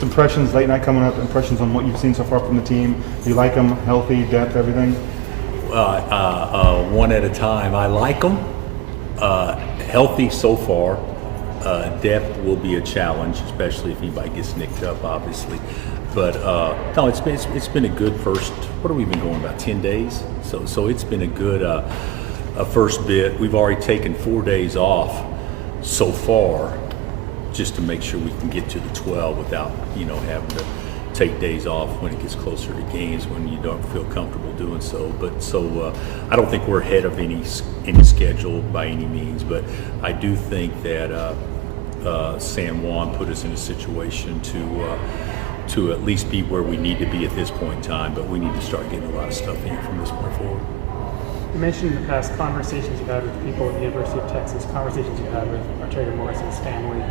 Just impressions, late night coming up, impressions on what you've seen so far from the team. You like them, healthy, depth, everything? One at a time. I like them. Healthy so far. Depth will be a challenge, especially if anybody gets nicked up, obviously. But no, it's been a good first. What have we been going about 10 days? So it's been a good a first bit. We've already taken 4 days off so far, just to make sure we can get to the 12 without having to take days off when it gets closer to games when you don't feel comfortable doing so. But I don't think we're ahead of any schedule by any means. But I do think that San Juan put us in a situation to at least be where we need to be at this point in time. But we need to start getting a lot of stuff in from this point forward. You mentioned in the past conversations you've had with people at the University of Texas, conversations you've had with Arterio Morrison's family.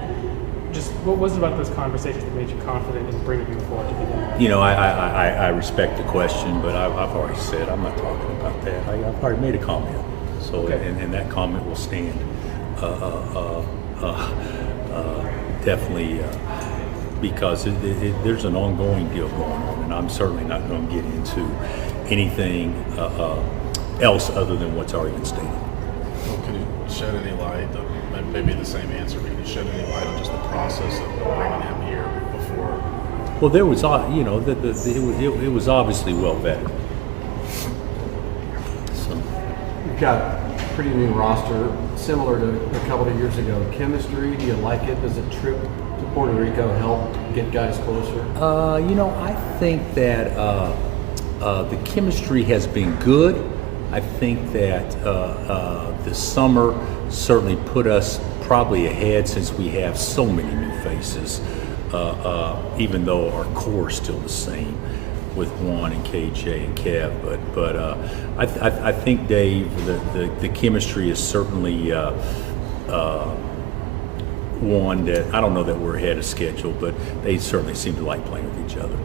Just what was it about those conversations that made you confident in bringing him forward to begin with? I respect the question, but I've already said I'm not talking about that. I've already made a comment, so okay. and that comment will stand. Definitely, because there's an ongoing deal going on, and I'm certainly not going to get into anything else other than what's already been stated. Well, could you shed any light, maybe the same answer, but could you shed any light on just the process of bringing him here before? Well, there was, it was obviously well vetted. So. You've got a pretty new roster, similar to a couple of years ago. Chemistry, do you like it? Does a trip to Puerto Rico help get guys closer? I think that the chemistry has been good. I think that the summer certainly put us probably ahead since we have so many new faces, even though our core is still the same with Juan and KJ and Kev. But I think, Dave, the chemistry is certainly one that I don't know that we're ahead of schedule, but they certainly seem to like playing with each other.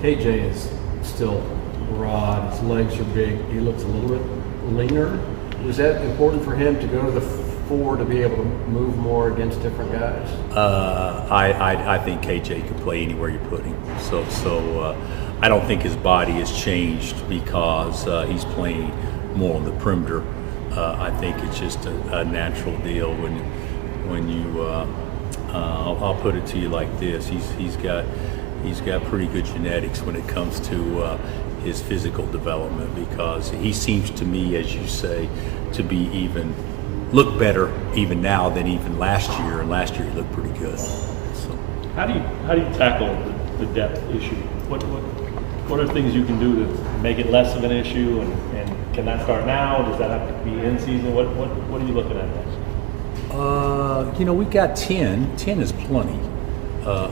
KJ is still broad, his legs are big, he looks a little bit leaner. Was that important for him to go to the 4 to be able to move more against different guys? I think KJ could play anywhere you put him. So I don't think his body has changed because he's playing more on the perimeter. I think it's just a natural deal when you. I'll put it to you like this: he's got pretty good genetics when it comes to his physical development, because he seems to me, as you say, to be look better even now than even last year, and last year he looked pretty good. So. How do you tackle the depth issue? What are things you can do to make it less of an issue, and can that start now? Does that have to be in season? What are you looking at next? We got 10. 10 is plenty.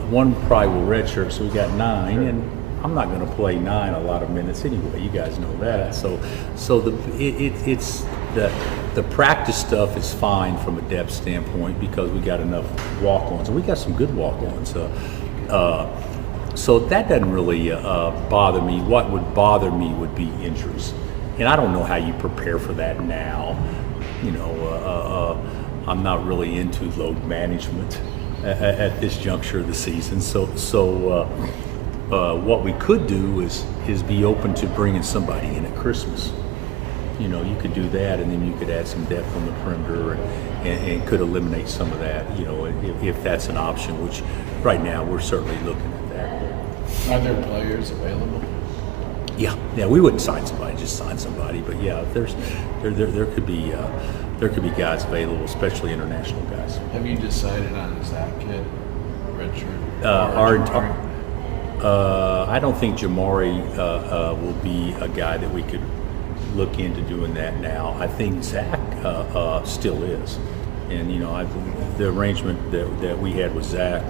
One probably will redshirt, so we got 9, sure. And I'm not going to play 9 a lot of minutes anyway. You guys know that. So it's the practice stuff is fine from a depth standpoint because we got enough walk-ons, and we got some good walk-ons. So that doesn't really bother me. What would bother me would be injuries, and I don't know how you prepare for that now. I'm not really into load management at this juncture of the season. So what we could do is be open to bringing somebody in at Christmas. You could do that, and then you could add some depth on the perimeter and could eliminate some of that, if that's an option, which right now we're certainly looking at that. Are there players available? Yeah, we wouldn't sign somebody, just sign somebody. But yeah, there could be guys available, especially international guys. Have you decided on Zach kid, redshirt? I don't think Jamari will be a guy that we could look into doing that now. I think Zach still is, and the arrangement that we had with Zach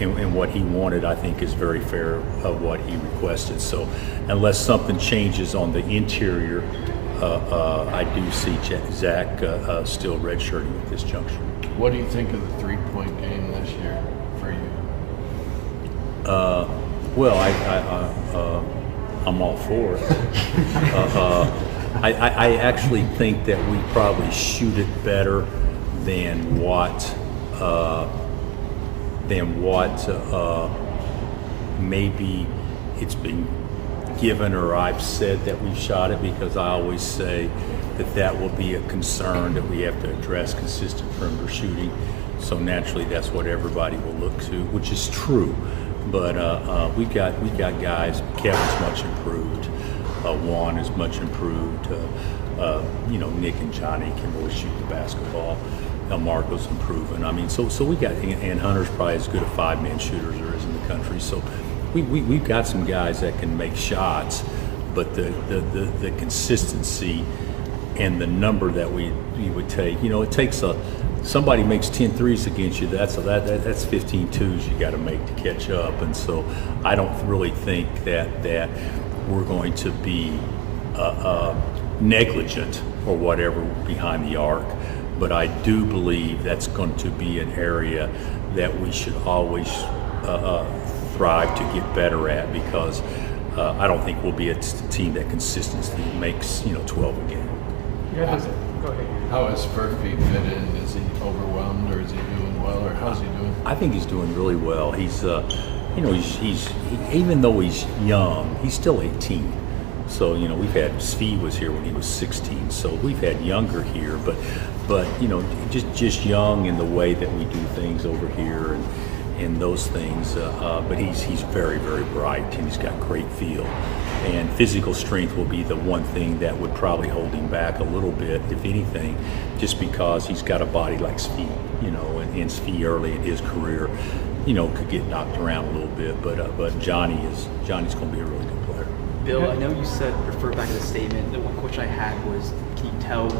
and what he wanted, I think, is very fair of what he requested. So unless something changes on the interior, I do see Zach still redshirting at this juncture. What do you think of the 3-point game this year for you? Well, I'm all for it. I actually think that we probably shoot it better than what maybe it's been given or I've said that we've shot it, because I always say that will be a concern that we have to address, consistent perimeter shooting. So naturally, that's what everybody will look to, which is true. But we got guys. Kevin's much improved. Juan is much improved. Nick and Johnny can really shoot the basketball. Marco's improving. I mean, so we got, and Hunter's probably as good a 5-man shooter as there is in the country. So we've got some guys that can make shots, but the consistency and the number that we would take, it takes somebody makes 10 threes against you, that's 15 twos you got to make to catch up. And so I don't really think that we're going to be negligent or whatever behind the arc, but I do believe that's going to be an area that we should always thrive to get better at, because I don't think we'll be a team that consistently makes 12 a game. Go ahead. How is Murphy fit in? Is he overwhelmed, or is he doing well, or how's he doing? I think he's doing really well. He's he's even though he's young, he's still 18. So we've had Svi was here when he was 16. So we've had younger here, but just young in the way that we do things over here and those things. But he's very, very bright, and he's got great feel. And physical strength will be the one thing that would probably hold him back a little bit, if anything, just because he's got a body like Svi, and Svi early in his career, could get knocked around a little bit. But Johnny's going to be a really good player. Bill, I know you said, refer back to the statement, the one question I had was, can you tell,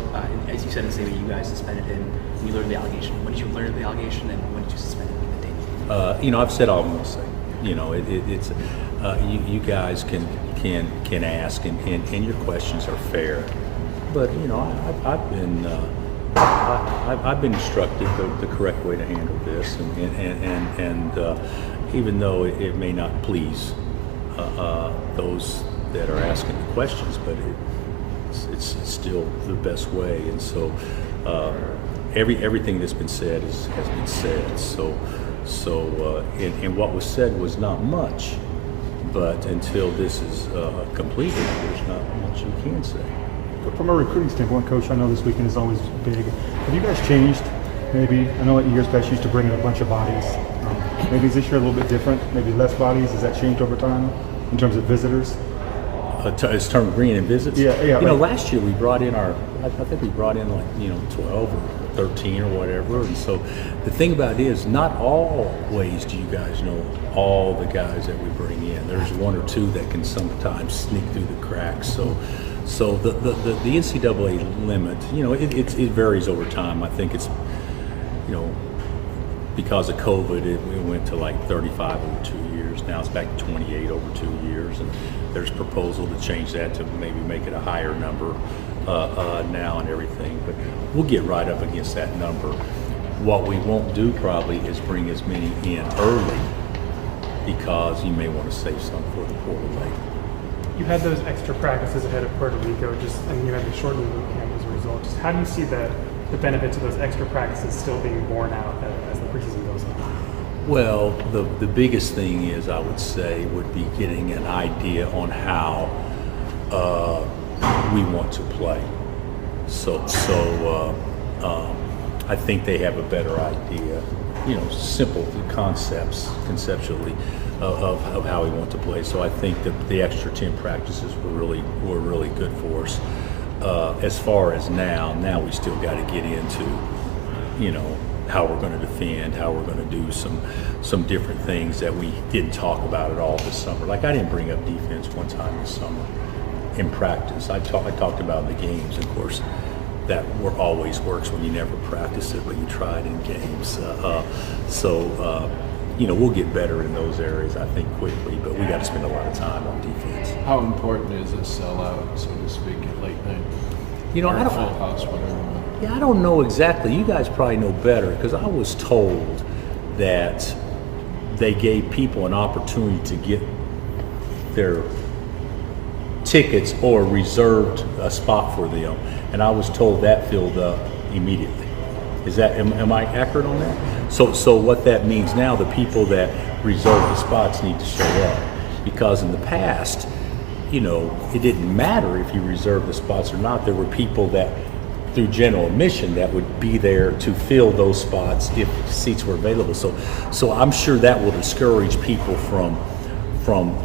as you said in the statement, you guys suspended him when you learned the allegation. When did you learn the allegation, and when did you suspend him in the date? I've said all I'm going to say. It's you guys can ask, and your questions are fair. But I've been instructed the correct way to handle this, and even though it may not please those that are asking the questions, but it's still the best way. And so everything that's been said has been said. So and what was said was not much, but until this is completed, there's not much you can say. From a recruiting standpoint, Coach, I know this weekend is always big. Have you guys changed? Maybe, I know in years past you used to bring in a bunch of bodies. Maybe is this year a little bit different? Maybe less bodies? Has that changed over time in terms of visitors? It's term green and visits. Yeah. Last year we brought in I think we brought in 12 or 13 or whatever. And so the thing about it is, not always do you guys know all the guys that we bring in. There's one or two that can sometimes sneak through the cracks. So the NCAA limit, it varies over time. I think it's, because of COVID, we went to 35 over 2 years. Now it's back to 28 over 2 years, and there's proposal to change that to maybe make it a higher number now and everything. But we'll get right up against that number. What we won't do probably is bring as many in early, because you may want to save some for the portal later. You had those extra practices ahead of Puerto Rico, and you had the shortened boot camp as a result. Just how do you see the benefits of those extra practices still being borne out as the preseason goes on? Well, the biggest thing is, I would say, would be getting an idea on how we want to play. So I think they have a better idea, simple concepts conceptually of how we want to play. So I think that the extra 10 practices were really good for us. As far as now we still got to get into, how we're going to defend, how we're going to do some different things that we didn't talk about at all this summer. I didn't bring up defense one time this summer in practice. I talked about the games, of course. That always works when you never practice it, but you try it in games. We'll get better in those areas, I think, quickly, but we got to spend a lot of time on defense. How important is a sellout, so to speak, at late night? I don't. Full house, whatever. Yeah, I don't know exactly. You guys probably know better, because I was told that they gave people an opportunity to get their tickets or reserved a spot for them, and I was told that filled up immediately. Am I accurate on that? So what that means now, the people that reserve the spots need to show up, because in the past, you know, it didn't matter if you reserved the spots or not. There were people that, through general admission, that would be there to fill those spots if seats were available. So I'm sure that will discourage people from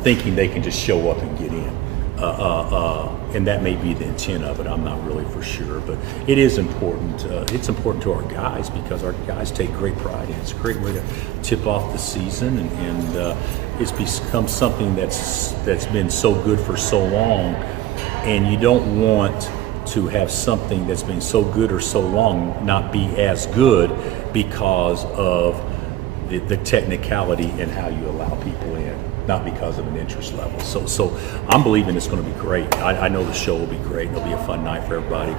thinking they can just show up and get in. And that may be the intent of it. I'm not really for sure, but it is important. It's important to our guys because our guys take great pride in it. It's a great way to tip off the season, and it's become something that's been so good for so long, and you don't want to have something that's been so good or so long not be as good because of the technicality and how you allow people in, not because of an interest level. So I'm believing it's going to be great. I know the show will be great. It'll be a fun night for everybody.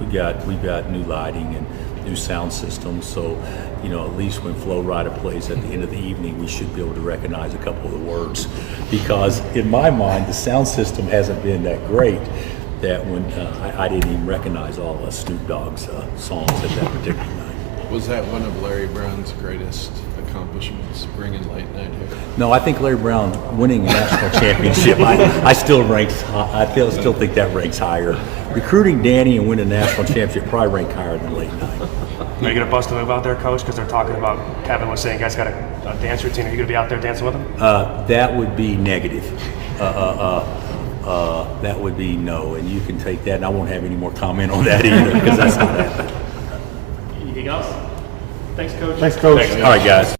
We've got new lighting and new sound systems. So, you know, at least when Flo Rida plays at the end of the evening, we should be able to recognize a couple of the words, because in my mind, the sound system hasn't been that great that when I didn't even recognize all of Snoop Dogg's songs at that particular night. Was that one of Larry Brown's greatest accomplishments, bringing late night here? No, I think Larry Brown winning a national championship, I still think that ranks higher. Recruiting Danny and winning a national championship probably rank higher than late night. Are you going to bust a move out there, Coach? Because they're talking about, Kevin was saying you guys got a dance routine. Are you going to be out there dancing with them? That would be negative. That would be no, and you can take that, and I won't have any more comment on that either, because that's not happening. Anything else? Thanks, Coach. Thanks, Coach. All right, guys.